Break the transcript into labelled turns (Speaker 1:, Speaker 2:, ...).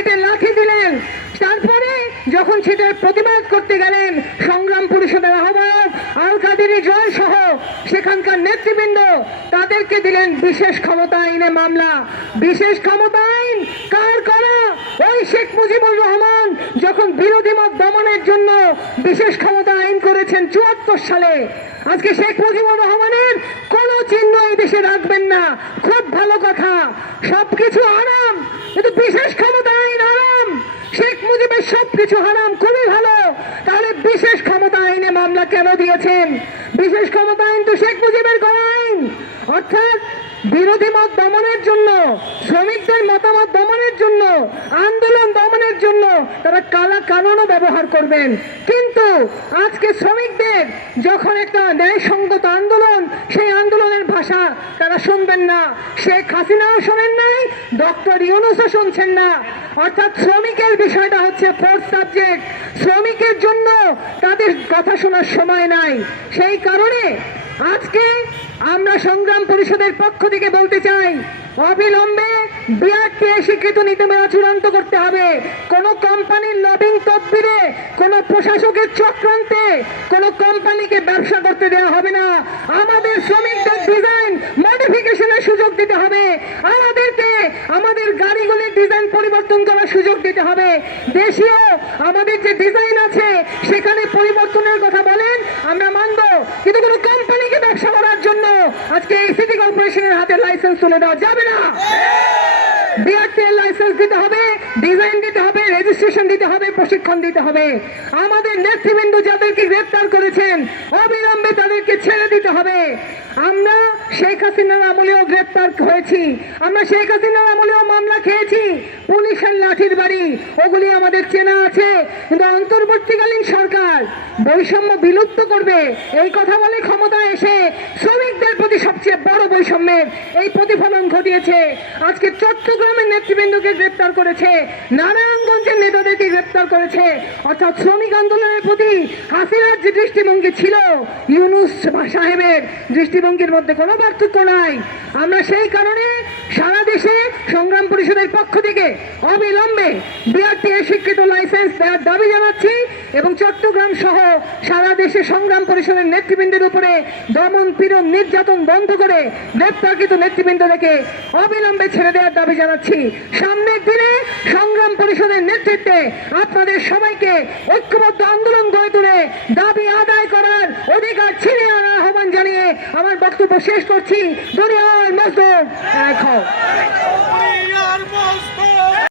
Speaker 1: পেটে লাথি দিলেন। তারপরে যখন সেটার প্রতিবাদ করতে গেলেন, সংগ্রাম পরিষদের আহ্বায়ক আল কাদেরি জয় সহ সেখানকার নেতৃবৃন্দ তাদেরকে দিলেন বিশেষ ক্ষমতা আইনে মামলা। বিশেষ ক্ষমতা আইন কার করা? ওই শেখ মুজিবুর রহমান যখন বিরোধী মত দমনের জন্য বিশেষ ক্ষমতা আইন করেছেন চুয়াত্তর সালে। আজকে শেখ মুজিবুর রহমানের কোনো চিহ্ন এই দেশে রাখবেন না। খুব ভালো কথা। সবকিছু আরাম কিন্তু বিশেষ ক্ষমতা আইন আরাম শেখ মুজিবের সবকিছু হারাম, খুবই ভালো। তাহলে বিশেষ ক্ষমতা আইনে মামলা কেন দিয়েছেন? বিশেষ ক্ষমতা আইন তো শেখ মুজিবের আইন। অর্থাৎ বিরোধী মত দমনের জন্য, শ্রমিকদের মতামত দমনের জন্য আন্দোলন দমনের জন্য তারা কালা কানুনও ব্যবহার করবেন। কিন্তু আজকে শ্রমিকদের যখন একটা ন্যায়সঙ্গত আন্দোলন, সেই আন্দোলনের ভাষা তারা শুনবেন না। শেখ হাসিনাও শোনেন নাই, ডক্টর ইউনুসও শুনছেন না। অর্থাৎ শ্রমিকের বিষয়টা হচ্ছে ফোর্থ সাবজেক্ট শ্রমিকের জন্য তাদের কথা শোনার সময় নাই। সেই কারণে আজকে আমরা সংগ্রাম পরিষদের পক্ষ থেকে বলতে চাই, অবিলম্বে বিআরটিএ স্বীকৃত চূড়ান্ত করতে হবে। কোন কোম্পানির লবিং তদবিরে কোন প্রশাসকের চক্রান্তে কোন কোম্পানিকে ব্যবসা করতে দেওয়া হবে না। আমাদের শ্রমিকদের ডিজাইন মডিফিকেশনের সুযোগ দিতে হবে। আমাদেরকে আমাদের গাড়িগুলির ডিজাইন পরিবর্তন করার সুযোগ দিতে হবে। দেশীয় আমাদের যে ডিজাইন আছে, সেখানে পরিবর্তনের কথা বলেন, আমরা মানব। কিন্তু কোনো কোম্পানিকে ব্যবসা করার জন্য আজকে এই সিটি কর্পোরেশনের হাতে লাইসেন্স তুলে দেওয়া যাবে না। বিআরটিএল লাইসেন্স দিতে হবে ডিজাইন দিতে হবে রেজিস্ট্রেশন দিতে হবে, প্রশিক্ষণ দিতে হবে। আমাদের নেতৃবৃন্দ যাদেরকে গ্রেপ্তার করেছেন, অবিলম্বে তাদেরকে ছেড়ে দিতে হবে। আমরা শেখ হাসিনার আমলেও গ্রেপ্তার হয়েছি। আমরা শেখ হাসিনার আমলেও মামলা খেয়েছি। পুলিশের লাঠির বাড়ি, ওগুলি আমাদের চেনা আছে। কিন্তু অন্তর্বর্তীকালীন সরকার বৈষম্য বিলুপ্ত করবে, এই কথা বলে ক্ষমতায় এসে শ্রমিকদের প্রতি সবচেয়ে বড় বৈষম্যের এই প্রতিফলন ঘটিয়েছে। আজকে চট্টগ্রামের নেতৃবৃন্দকে গ্রেপ্তার করেছে, নারায়ণগঞ্জের নেতাদেরকে গ্রেপ্তার করেছে। অর্থাৎ শ্রমিক আন্দোলনের প্রতি হাসিনার যে দৃষ্টিভঙ্গি ছিল, ইউনুস সাহেবের দৃষ্টিভঙ্গির মধ্যে কোনো পার্থক্য নাই। আমরা সেই কারণে সারা সংগ্রাম পরিষদের পক্ষ থেকে অবিলম্বে বিআরটিএ স্বীকৃত লাইসেন্স দেওয়ার দাবি জানাচ্ছি এবং চট্টগ্রাম সহ সারা দেশে সংগ্রাম পরিষদের নেতৃবৃন্দের উপরে দমন পীড়ন নির্যাতন বন্ধ করে গ্রেপ্তারকৃত নেতৃবৃন্দকে অবিলম্বে ছেড়ে দেওয়ার দাবি জানাচ্ছি। সামনের দিনে সংগ্রাম পরিষদের নেতৃত্বে আপনাদের সবাইকে ঐক্যবদ্ধ আন্দোলন গড়ে তুলে দাবি আদায় করার অধিকার ছিনিয়ে আনার আহ্বান জানিয়ে আমার বক্তব্য শেষ করছি। দুনিয়ার মজদুর, এক
Speaker 2: Osborne!